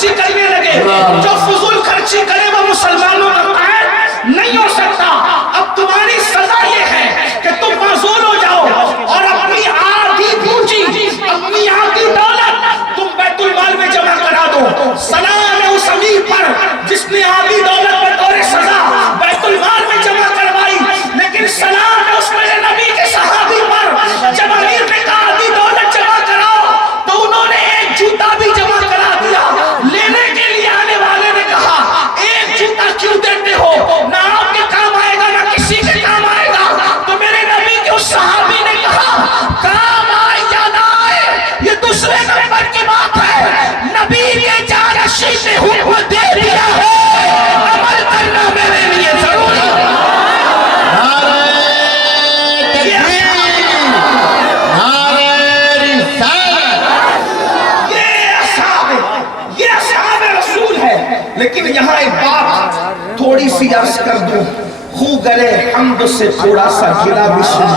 خرچی کرنے لگے. جو فضول خرچی کرے وہ مسلمانوں کا قائد نہیں ہو سکتا. اب تمہاری سزا یہ ہے کہ تم معذور ہو جاؤ اور اپنی آدھی پونجی، اپنی آدھی دولت تم بیت المال میں جمع کرا دو. سلام ہے اس امیر پر جس نے آدھی دولت بطور سزا بیت المال میں جمع کروائی، لیکن سلام ہے اس میرے نبی کے صحابی پر جب امیر نے کہا آدھی دولت جمع کراؤ تو انہوں نے ایک جوتا بھی جمع کرا دیا. لینے کے لیے آنے والے نے کہا ایک جوتا کیوں دیتے ہو، نہ آپ کے کام آئے گا نہ کسی کے کام آئے گا. تو میرے نبی کے اس صحابی نے کہا کام آئے یا نہ آئے یہ دوسرے نمبر کی بات ہے، نبی کے جانشین نے حکم دے دیا ہے، عمل کرنا میرے لیے ضروری ہے. لیکن یہاں ایک بات تھوڑی سی عرض کر دوں، خو گرے حمد سے تھوڑا سا گلا بھی سن.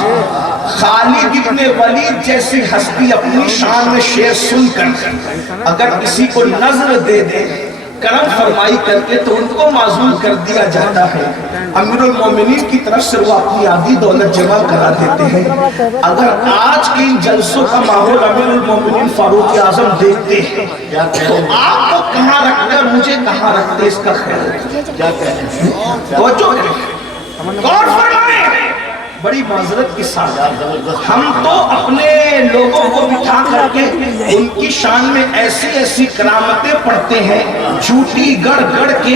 خالد ابن ولید جیسی ہستی اپنی شان میں شعر سن کر اگر کسی کو نظر دے دے کرم فرمائی کر کے تو ان کو معذور کر دیا جاتا ہے. امیر المومنین کی طرف سے وہ اپنی آدھی دولت جمع کرا دیتے ہیں. اگر آج کے ان جلسوں کا ماحول امیر المومنین فاروق اعظم دیکھتے ہیں تو آپ کو کہاں رکھ کر مجھے کہاں رکھتے اس کا خیال ہے. غور فرمائیں، بڑی معذرت کے ساتھ ہم تو اپنے لوگوں کو بٹھا کر کے ان کی شان میں ایسی ایسی کرامتیں پڑھتے ہیں جھوٹی گڑ گڑ کے.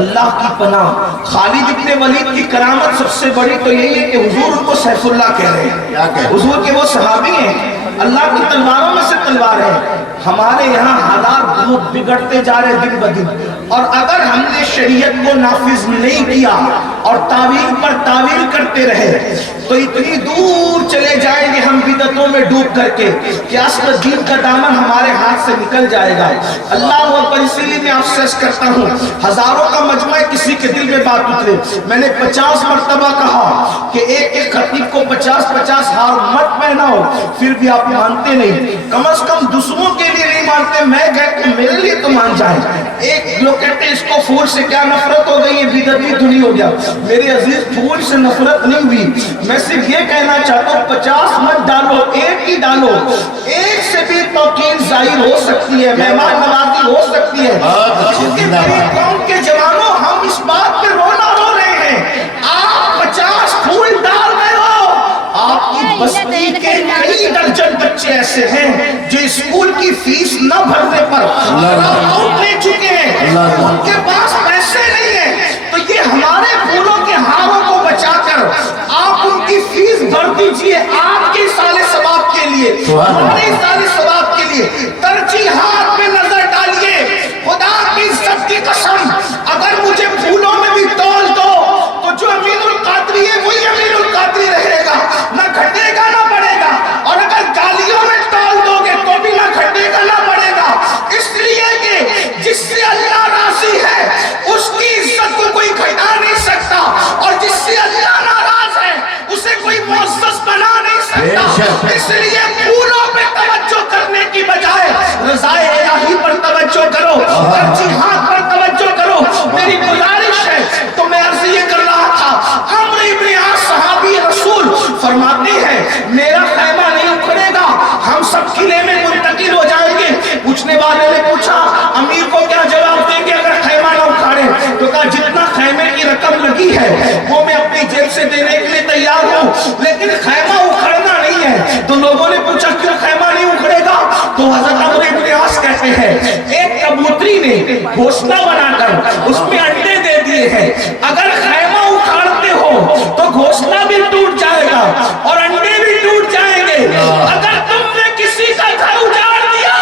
اللہ کی پناہ، خالد ابن ولید کی کرامت سب سے بڑی تو یہی ہے کہ حضور ان کو سیف اللہ کہہ رہے ہیں. حضور کے وہ صحابی ہیں، اللہ کی تلواروں میں سے تلوار ہے. ہمارے یہاں حالات بہت بگڑتے جا رہے دن بدن، اور اگر ہم نے شریعت کو نافذ نہیں کیا اور تعویل پر تعویل کرتے رہے تو اتنی دور چلے جائیں گے ہم بدعتوں میں ڈوب کر کے کہ اصل دین کا دامن ہمارے ہاتھ سے نکل جائے گا. اللہ اکبر. اسی لیے میں آپ سے عرض کرتا ہوں، ہزاروں کا مجمع کسی کے دل میں بات اترے. میں نے 50 مرتبہ کہا کہ ایک ایک خطیب کو 50 ہار مت پہناؤ، پھر بھی آپ مانتے نہیں. کم از کم دوسروں کے لیے نہیں مانتے، میں کہتا ہوں میرے لیے تو مان جائیں. ایک لوگ کہتے ہیں اس کو پھول سے کیا نفرت ہو گئی، یہ بدعتی دھنی ہو گیا. میرے عزیز پھول سے نفرت نہیں ہوئی، میں صرف یہ کہنا چاہتا ہوں 50 مت ڈالو، ایک ہی ڈالو. ایک سے بھی توقیر ظاہر ہو سکتی ہے، مہمان نوازی ہو سکتی ہے. کیونکہ میری قوم کے جوانوں ہم اس بات پہ رونا رو رہے ہیں. آپ 50 پھول ڈال رہے ہو، آپ کی بستی کے کئی درجن بچے ایسے ہیں جو اسکول کی فیس نہ بھرنے پر آؤٹ لے چکے ہیں، ان کے پاس پیسے نہیں ہیں. تو یہ ہمارے پھولوں کے ہاروں کو بچا کر آپ ان کی فیس بھر دیجئے آپ کے سال ثواب کے لیے، ہمارے سال ثواب کے لیے. ترجیحات میں نظر ڈالیے، خدا کی عزت کی قسم اگر مجھے پھولوں میں بھی تول دو تو جو امین القادری ہے وہی امین القادری رہے گا، نہ گھٹے گا نہ بڑھے گا. اور اگر گالیوں میں تول دو گے تو بھی نہ گھٹے گا نہ بڑھے گا. اس لیے کہ جس سے اللہ راضی ہے اس کی عزت کو کوئی گھٹا نہیں سکتا، اور جس سے اللہ ناراض ہے اسے کوئی معزز بنا نہیں سکتا. اس لیے پھولوں پہ توجہ کرنے کی بجائے رضائے الہی پر توجہ کرو، ترجیحات پر توجہ کرو. میری گزارش ہے. تو میں عرض یہ کر رہا تھا، عمرو ابن عاص صحابی رسول فرماتے ہیں میرا خیمہ نہیں اکھڑے گا، ہم سب قلعے میں منتقل ہو جائیں گے. پوچھنے والے نے پوچھا امیر کو کیا جواب دیں گے اگر خیمہ نہ اکھاڑے؟ تو کہا جتنا خیمے کی رقم لگی ہے وہ میں اپنی جیب سے دینے کے لیے تیار ہوں، لیکن خیمہ اکھڑنا نہیں ہے. تو لوگوں نے پوچھا کیوں خیمہ نہیں اکھڑے گا؟ تو حضرت عمرو ابن عاص کہتے ہیں ایک کبوتری نے گھونسلہ بنا کر اس میں انڈے دے دیے ہیں، اگر خیمہ اکھاڑتے ہو تو گھونسلہ بھی ٹوٹ جائے گا اور انڈے بھی ٹوٹ جائیں گے. اگر تم نے کسی کا گھر اجاڑ دیا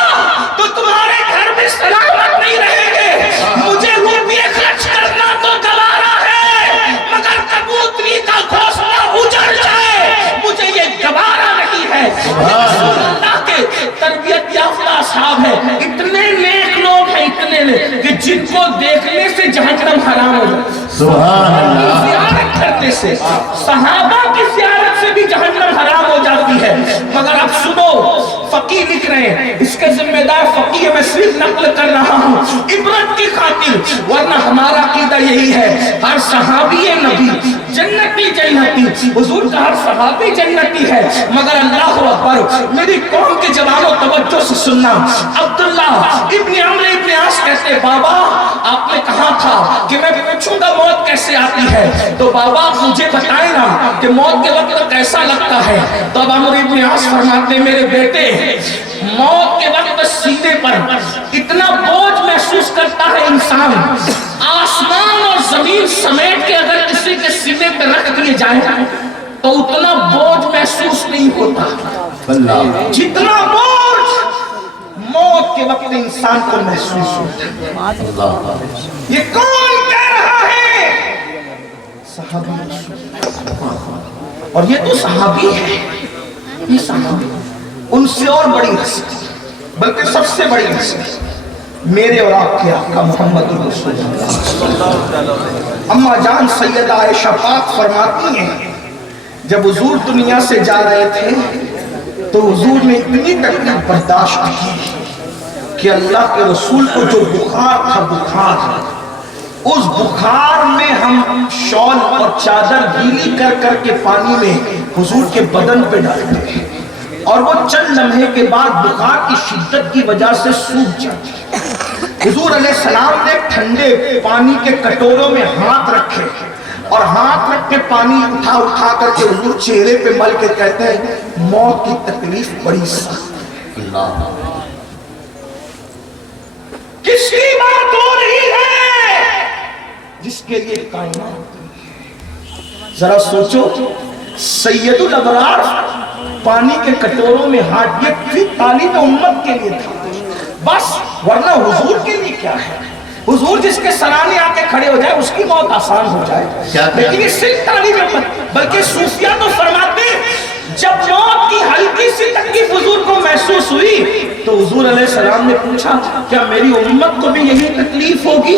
تو تمہارے گھر میں سلامت نہیں رہیں گے. مجھے روپیے خرچ کرنا تو گوارا ہے، مگر کبوتری کا گھونسلہ اجڑ جائے مجھے یہ گوارا نہیں ہے. رسول اللہ کے تربیت یافتہ اصحاب ہیں، اتنے نیک لوگ ہیں، اتنے نیک کہ جن کو دیکھنے سے جہنم حرام ہو جائے. سبحان اللہ. زیارت کرنے سے، صحابہ کی زیارت سے بھی جہنم حرام ہو جاتی ہے. مگر اب سنو، फकीह लिख रहे हैं, इसके जिम्मेदार फकीह, मैं सिर्फ नकल कर रहा हूँ इबरत की खातिर, वरना हमारा अकीदा यही है हर सहाबी नबी जन्नती जन्नती। हुजूर का हर सहाबी जन्नती है, मगर अल्लाह अकबर, मेरी कौम के जवानों तवज्जो से सुनना। अब्दुल्ला इब्न अम्र इब्न आस कहते, बाबा आपने कहा था कि मैं पूछूंगा मौत कैसे आती है, तो बाबा आप मुझे बताएं ना कि मौत के वक्त कैसा लगता है। तो अब अम्र इब्न आस फरमाते, मेरे बेटे मौत के वक्त सीने पर इतना बोझ महसूस करता है इंसान, आसमान और जमीन समेट के अगर किसी के सीने पे रख दिए जाए तो उतना बोझ महसूस नहीं होता जितना बोझ मौत के वक्त इंसान को महसूस होता है। ये कौन कह रहा है? सहाबी। और ये तो सहाबी है, ये सहाबी। उनसे और बड़ी हस्ती, बल्कि सबसे बड़ी हस्ती मेरे और आपके आका मोहम्मद रसूलुल्लाह। अम्मा जान सैयदा आयशा पाक फरमाती हैं, जब हुजूर दुनिया से जा रहे थे तो हुजूर ने इतनी तकलीफ बर्दाश्त की कि अल्लाह के रसूल को जो बुखार था, बुखार, उस बुखार में हम शॉल और चादर गीली कर करके पानी में हुजूर के बदन पे डालते हैं और वो चंद लम्हे के बाद बुखार की शिद्दत की वजह से सूख जाती। हुजूर अलैहिस्सलाम ने ठंडे पानी के कटोरों में हाथ रखे और हाथ रख के पानी उठा उठा करके हुजूर चेहरे पे मल के कहते हैं, मौत की तकलीफ बड़ी सख्त। किसकी बात हो रही है? जिसके लिए कायनात। जरा सोचो, सैयदुल अबरार पानी के कटोरों में हाथ, ये फिर तालीम उम्मत के लिए था बस, वरना हुजूर के लिए क्या है? हुजूर जिसके सराहने आके खड़े हो जाए उसकी मौत आसान हो जाए, लेकिन ये सिर्फ तालीम उम्मत। बल्कि सूफिया तो फरमाते, जब मौत की हल्की सी तकलीफ हुजूर को महसूस हुई तो हुजूर अलैहिस्सलाम ने पूछा, क्या मेरी उम्मत को भी यही तकलीफ होगी?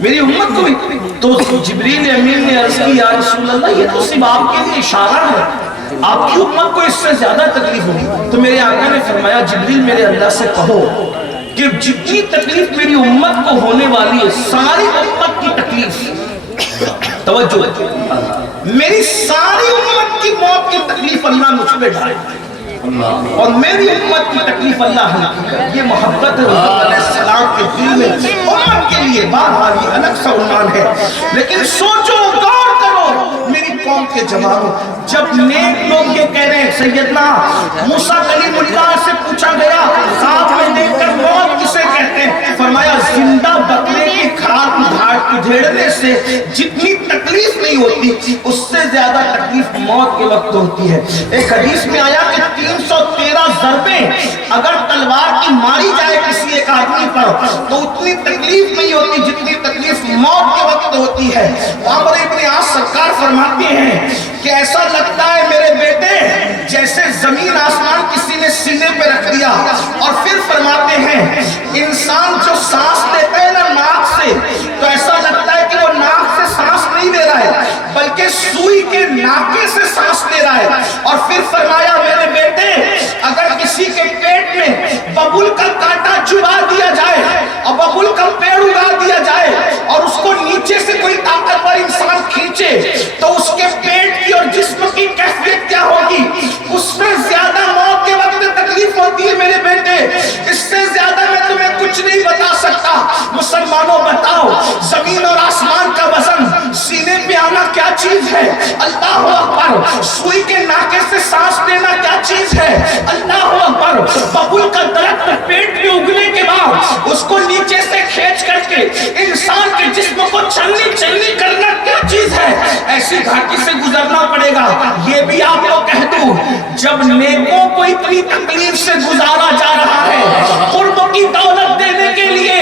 मेरी उम्मत को भी? तो जिब्रील अमीन ने अर्ज की, या रसूल अल्लाह, ये तो सिर्फ आपके लिए इशारा है, आपकी उम्मत को इससे ज्यादा तकलीफ होगी। तो मेरे आका ने फरमाया, जिब्रील मेरे अल्लाह से कहो कि जितनी तकलीफ मेरी उम्मत को होने वाली है, सारी उम्मत की तकलीफ, तवज्जो, मेरी सारी उम्मत की मौत की तकलीफ अल्लाह मुझ पे डाले और मेरी उम्मत की तकलीफ अल्लाह हल्की करे। ये मोहब्बत है सलाम के दिल में उम्मत के लिए। बात ये अलग सा उन्वान है, लेकिन सोचो, गौर करो मेरी कौम के जवानों, जब नेक लोग ये कह रहे हैं, सैयदना मूसा कलीमुल्लाह से पूछा गया, साथ में देखकर मौत किसे कहते हैं? फरमाया, जिंदा बकरे की खाल उधेड़ने से जितनी तकलीफ नहीं होती, उससे ज्यादा तकलीफ मौत के वक्त होती है। एक हदीस में आया कि 313 ज़रबे अगर तलवार की मारी जाए किसी एक आदमी पर तो उतनी तकलीफ नहीं होती जितनी तकलीफ मौत के वक्त होती है। अमर इब्न आस सरकार फरमाते हैं कि ऐसा लगता है मेरे बेटे जैसे जमीन आसमान किसी ने सीने पे रख दिया। और फिर फरमाते हैं, इंसान जो सांस लेता है ना नाक से, तो ऐसा लगता है कि वो नाक से सांस नहीं ले रहा है बल्कि सुई के नाके से सांस ले रहा है। और फिर फरमाया, मेरे बेटे अगर किसी के पेट में बबुल का कांटा चुभा दिया जाए और बबुल का पेड़ उगा दिया जाए और उसको नीचे से कोई ताकतवर इंसान खींचे तो उसके पेट की और जिस्म की कैफियत क्या होगी? उसमें ज्यादा मौत के वक्त तकलीफ होती है मेरे बेटे, इससे ज्यादा मैं तुम्हें कुछ नहीं बता सकता। मुसलमानों बताओ, जमीन और आसमान का वजन सीने पे आना क्या चीज है? अल्लाह अकबर। सुई के नाके से सांस लेना क्या चीज है? अल्लाह अकबर। बबुल का दरख्त पेट में उगने के बाद उसको नीचे से खींच करके इंसान के जिस्म को छलनी छलनी करना क्या चीज है? ऐसी घाटी से गुजरना पड़ेगा। ये भी आपको कह दूं, जब नेकों को इतनी तकलीफ से गुजारा जा रहा है कुर्ब की दौलत देने के लिए,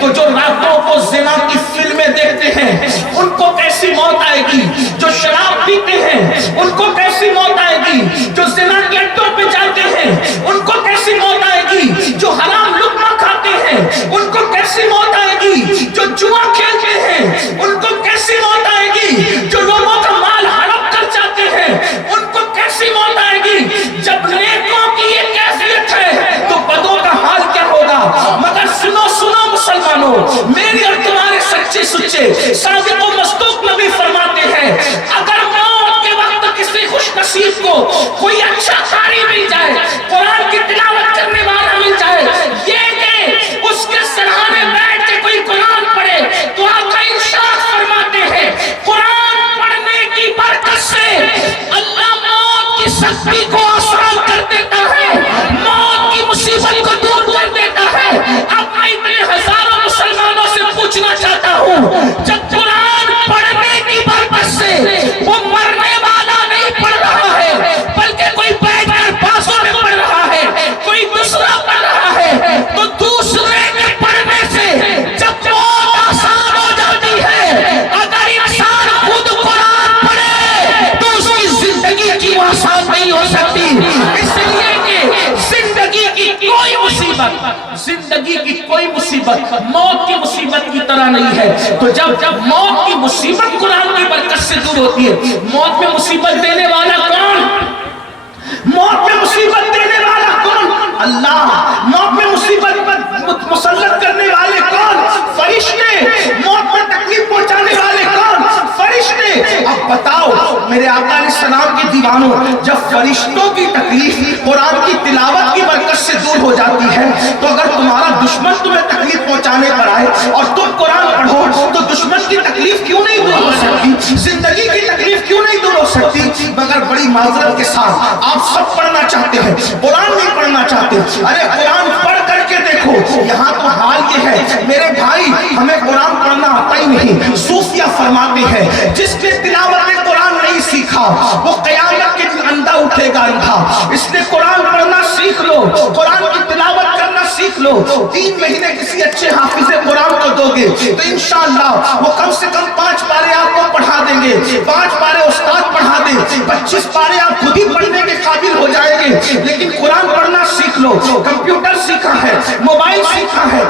तो जो रातों को जिना की फिल्में देखते हैं उनको कैसी मौत आएगी? जो शराब पीते हैं उनको कैसी मौत आएगी? जो जिना के अड्डों पे जाते हैं उनको कैसी मौत आएगी? जो हराम लुक्मा खाते हैं उनको कैसी मौत आएगी? जो जुआ खेलते हैं उनको कैसी मौत आएगी? जो लोगों का माल हड़प कर जाते हैं उनको कैसी मौत आएगी? जब नेकों की ये कैफियत है सच्चे सुच्चे सादिक व मसदूक नबी फरमाते हैं, अगर मौत के वक्त किसी खुश नसीब को कोई अच्छा कारी मिल जाए, कुरान की तिलावत करने वाला मिल जाए, ये कि उसके सराहने बैठ के कोई कुरान पढ़े, तो आका इरशाद फरमाते हैं, कुरान पढ़ने की बरकत से अल्लाह मौत की सख्ती को आसान कर देता है, मौत की मुसीबत को दूर कर देता है। अब मैं इतने हजारों मुसलमानों से पूछना चाहता हूँ, जब कुरान पढ़ने की बरकत से वो मरने वाला नहीं पढ़ रहा है, बल्कि कोई बैठकर बाजों में पढ़ रहा है, कोई दूसरा पढ़ रहा है, तो दूसरे के पढ़ने से जब मौत आसान हो जाती है, अगर इंसान खुद कुरान पढ़े तो उसकी जिंदगी की वो आसान नहीं हो सकती। इसलिए कि जिंदगी की कोई मुसीबत मौत की मुसीबत की तरह नहीं है। तो जब मौत की मुसीबत कुरान की बरकत से दूर होती है, मौत में मुसीबत देने वाला कौन? मौत में मुसीबत देने वाला कौन? अल्लाह। मौत में मुसीबत मुसल्लत करने वाले कौन? फरिश्ते। मौत में तकलीफ पहुंचाने वाले कौन? फरिश्ते। अब बताओ मेरे आका अलैहिस्सलाम के दीवानों, जब फरिश्तों की तकलीफ कुरान की तिलावत की बरकत से दूर हो जाती है, तो अगर तुम्हारा दुश्मन तुम्हें तकलीफ पहुंचाने पर आए और तुम कुरान पढ़ो, तो दुश्मन की तकलीफ क्यों नहीं दूर हो सकती? जिंदगी की तकलीफ क्यों नहीं दूर हो सकती? मगर बड़ी माजरत के साथ आप सब पढ़ना चाहते हैं, कुरान नहीं पढ़ना चाहते। अरे कुरान पढ़ करके देखो। यहाँ तो हाल ये है मेरे भाई, हमें कुरान पढ़ना आता ही नहीं। सूफिया फरमाते हैं, जिसने तिलावत कुरान नहीं सीखा वो क़यामत के दिन अंधा उठेगा अंधा। इसलिए कुरान पढ़ना सीख लो, कुरान की तिलावत करना सीख लो। 3 महीने किसी अच्छे हाफिज़े कुरान को दोगे तो इंशाअल्लाह वो कम से कम 5 पारे आपको पढ़ा देंगे, 5 पारे उस्ताद पढ़ा दे, 25 पारे आप खुद ही पढ़ने के काबिल हो जाएंगे। लेकिन कुरान पढ़ना सीख लो। कंप्यूटर सीखा है, मोबाइल सीखा है,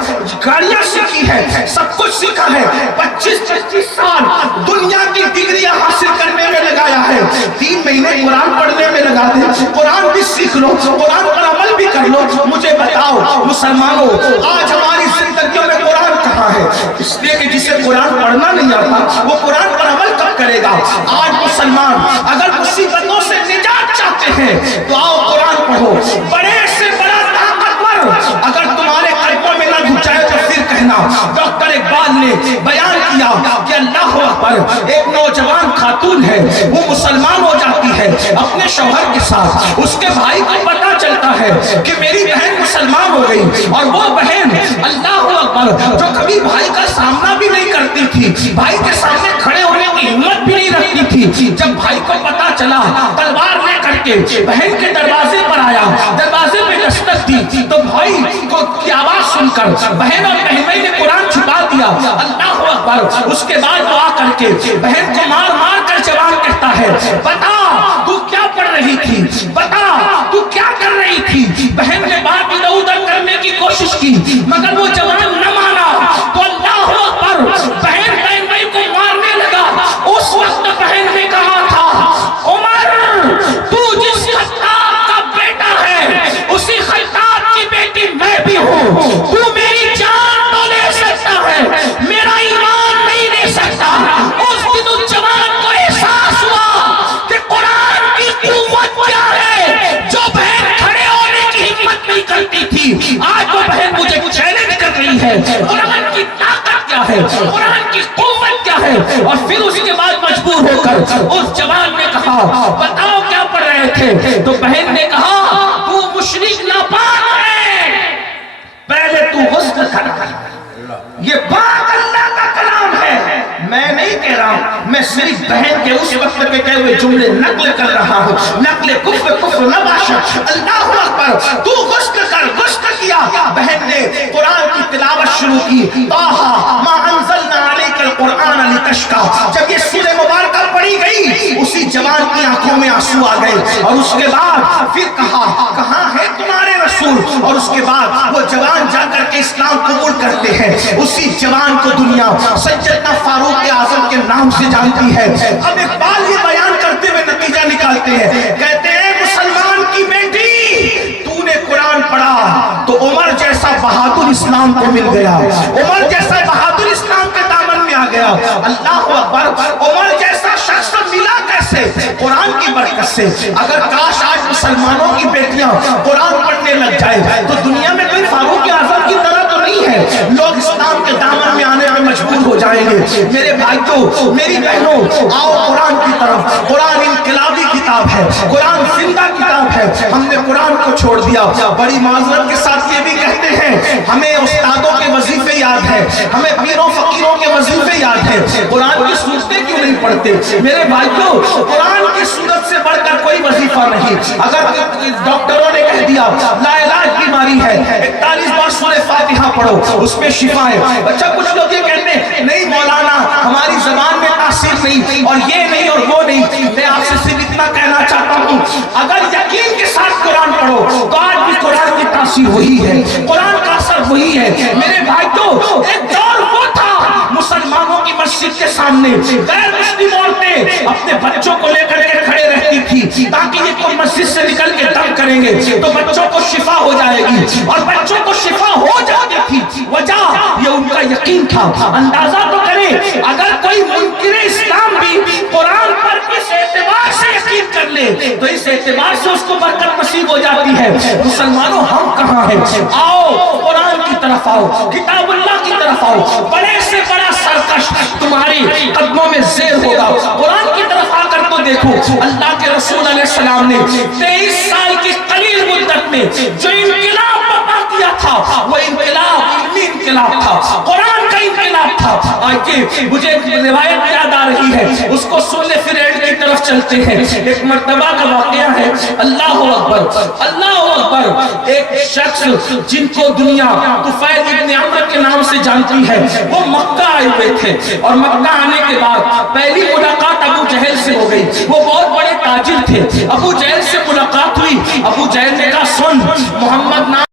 गाड़ियां सीखी है, सब कुछ सीखा है, 25-25 साल दुनिया की डिग्रियां हासिल करने में लगाया है, 3 महीने कुरान पढ़ने में लगा दे। कुरान भी सीख लो, कुरान पर अमल भी कर लो। मुझे बताओ मुसलमानों, आज हमारी जिंदगियों में कुरान कहाँ है? इसलिए कि जिसे कुरान पढ़ना नहीं आता वो कुरान पर अमल कब करेगा? आज मुसलमान अगर मुसीबतों से निजात चाहते हैं तो आओ कुरान पढ़ो। बड़े से बड़ा ताकतवर अगर तुम्हारे कल्बों में ना घुस जाए तो फिर कहना। डॉक्टर इकबाल ने बयान किया कि अल्लाह अकबर, एक नौजवान खातून है, वो मुसलमान हो जाती है अपने शौहर के साथ। उसके भाई को पता चलता है कि मेरी बहन मुसलमान हो गई, और वो बहन अल्लाह अकबर जो कभी भाई का सामना भी नहीं करती थी, भाई के सामने खड़े होने की हिम्मत भी नहीं रखती थी, जब भाई को पता चला तलवार लेकर के बहन के दरवाजे पर आया, दरवाजे पे दस्तक दी, तो भाई को की आवाज सुनकर बहन और बहनोई ने कुरान छुपा दिया। अल्लाह अकबर। उसके बाद दुआ करके बहन को मार मार कर जवान कहता है, बता तू क्या पढ़ रही थी, बता तू क्या कर रही थी? बहन ने बात इधर उधर करने की कोशिश की मगर वो जवान न माना। तो अल्लाह अकबर, बहन बहनोई को मारने लगा। उस वक्त बहन ने कहा था, उमर तू जिस खत्ताब का बेटा है उसी खत्ताब की बेटी मैं भी हूँ। तू मेरी जान तो ले सकता है, मेरा ईमान नहीं ले सकता। उस दिन उस जवान को एहसास हुआ कि कुरान की क़ुव्वत क्या है, जो बहन खड़े होने की हिम्मत नहीं करती थी, आज वो बहन मुझे चैलेंज कर रही है। कुरान की ताकत क्या है, कुरान की क़ुव्वत क्या है? और फिर उसके बाद मजबूर होकर उस जवान ने कहा, बताओ क्या पढ़ रहे थे? तो बहन ने कहा, तू मुशरिक नापाक है, पहले तू गुस्ल कर। ये बात अल्लाह का कलाम है, मैं नहीं कह रहा हूं, मैं सिर्फ बहन के उस वक्त के कहे हुए जुमले नकल कर रहा हूं। नकल कुफ्र कुफ्र नबाशा। अल्लाह अकबर, तू गुस्ल कर। गुस्ल किया, बहन ने कुरान की तिलावत शुरू की। ताहा मा अंज़लना अलैकल कुरान लितश्का। जब ये सूरह मुबारक पढ़ी गई, उसी जवान की आंखों में आंसू आ गए। और उसके बाद फिर कहा, कहां है तुम्हारे रसूल? और उसके बाद वो जवान जाकर के इस्लाम कबूल करते हैं। उसी जवान को दुनिया सैयदना फारूक आज़म के नाम से जानती है। अब इकबाल ये बयान करते हुए नतीजा निकालते हैं, कहते हैं मुसलमान की बेटी तूने कुरान पढ़ा तो उमर जैसा बहादुर इस्लाम को मिल गया, उमर जैसा बहादुर इस्लाम के दामन में گیا. اللہ اکبر. عمر جیسا شخص ملا کیسے؟ قرآن کی برکت سے. اگر کاش آج مسلمانوں کی بیٹیاں قرآن پڑھنے لگ جائے تو دنیا میں کوئی فاروق اعظم کی طرح تو نہیں ہے. لوگ اسلام کے دامن میں آنے میں مجبور ہو جائیں گے. میرے بھائیوں، میری بہنوں، آؤ قرآن کی طرف. قرآن انقلابی کتاب ہے، قرآن زندہ کتاب ہے. ہم نے قرآن کو چھوڑ دیا. بڑی معذرت کے ساتھ یہ بھی کہتے ہیں ہمیں استادوں کے وظیفے یاد ہیں، ہمیں پیروں فقیروں کے وظیفے یاد ہیں، قرآن کی صورتیں کیوں نہیں پڑھتے؟ میرے بھائیوں، قرآن کی صورت سے بڑھ کر کوئی وظیفہ نہیں. اگر ڈاکٹروں نے کہہ دیا لاعلاج بیماری ہے، 41 بار سورہ فاتحہ پڑھو اس میں شفا ہے. اچھا کچھ لوگ یہ کہتے ہیں نہیں مولانا ہماری زبان میں تاثیر نہیں اور یہ نہیں اور وہ نہیں. میں آپ سے صرف اتنا کہنا چاہتا ہوں اگر یقین کے ساتھ قرآن پڑھو تو آج بھی قرآن کی تاثیر وہی ہے، قرآن کا اثر وہی ہے. میرے بھائیوں، ایک دور وہ تھا مسلمانوں کی مسجد کے سامنے غیر مسلم عورتیں اپنے بچوں کو لے کر کے کھڑے رہتی تھی تاکہ یہ کوئی مسجد سے نکل کے دم کریں گے تو بچوں کو شفا ہو جائے گی، اور بچوں کو شفا ہو جاتی تھی. وجہ یہ ان کا یقین تھا. اندازہ تو کریں اگر کوئی منکر اسلام بھی قرآن پر اس اعتبار سے یقین کر لے تو اس اعتبار سے اس کو برکت نصیب ہو جاتی ہے. مسلمانوں ہم کہاں ہیں؟ آؤ قرآن کی طرف آؤ، کتاب اللہ کی طرف آؤ. بڑے سے بڑا سرکش تمہاری قدموں میں زیر ہوگا. قرآن کی طرف آ کر تو دیکھو اللہ کے رسول علیہ السلام نے 23 سال کی قلیل مدت میں جو انقلاب برپا کیا تھا وہ انقلاب علمی انقلاب تھا، قرآن کا انقلاب تھا. آئیے مجھے ایک روایت یاد آ رہی ہے، اس کو سننے پھر اینڈ کی طرف چلتے ہیں. ایک مرتبہ کا واقعہ ہے. اللہ اکبر، اللہ اکبر. ایک شخص جن کو دنیا طفیل ابن عمرو کے نام سے جانتی ہے وہ مکہ آئے ہوئے تھے، اور مکہ آنے کے بعد پہلی ملاقات ابو جہل سے ہو گئی. وہ بہت بڑے تاجر تھے. ابو جہل سے ملاقات ہوئی. ابو جہل نے کہا سن محمد نام